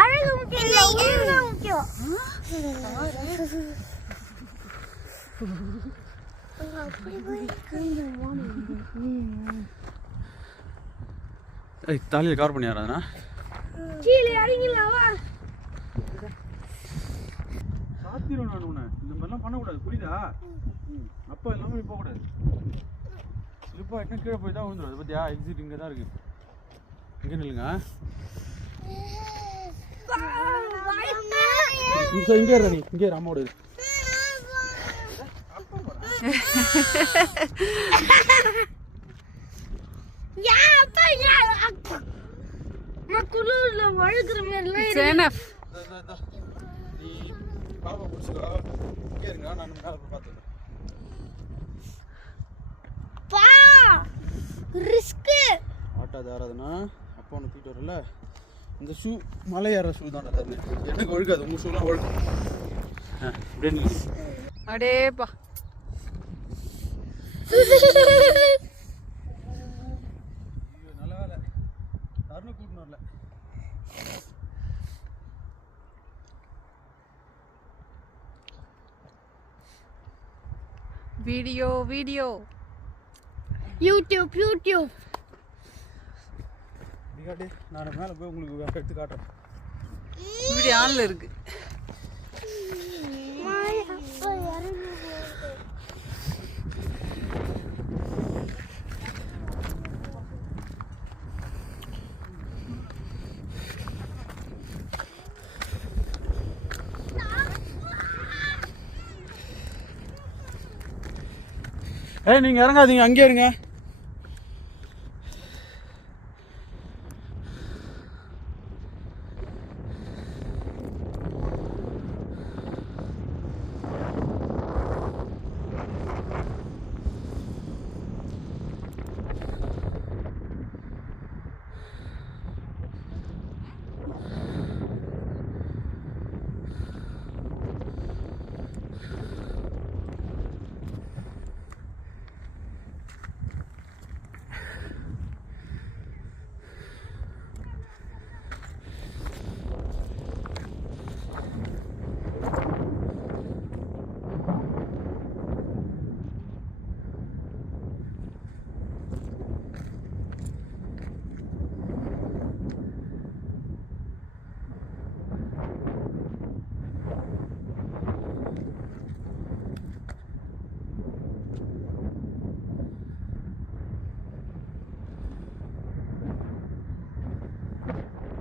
அழகு முக்கியம் இல்ல, ஒழுங்கு முக்கியம். தாலியில் கவர் பண்ணி யாராதுண்ணா கீழே இறங்கிடலாம் வா. சாத்திரம் நான் உன்னை இந்த மாதிரிலாம் பண்ணக்கூடாது, புரியுதா? அப்பா எல்லாமே நீ போகக்கூடாது. ஸ்லிப்பாக எட்டா கீழே போய் தான் விழுந்துடும். பார்த்தியா, எக்ஸிட் இங்கே தான் இருக்குது. இங்கே நில்லுங்க. இங்கே இருக்க நீ, இங்கே அம்மாவோட குளிர்ல வழுக்கிற மாதிரிலாம் நீ பாப்பா பிடிச்சிக்கோ. இங்கே இருங்க, நான் மேலே போய் பார்த்துக்கிறேன். ஆட்டாது யாராதுன்னா அப்பா ஒன்று தூக்கிட்டு வரல. இந்த ஷூ மலை ஏற ஷூ தான் அது. எனக்கு ஒழுக்காது, உங்கள் ஷூலாம் ஒழுக்கும். அப்படியே நில்லு. அடேப்பா நல்ல வேலை தருணம் கூட்டின்னு வரல. Video video YouTube YouTube. காட்டு, நான் மேலே போய் உங்களுக்கு எடுத்து காட்டுறேன். வீடியோ ஆன்ல இருக்கு. நீங்கள் இறங்காதீங்க, அங்கேயே இருங்க.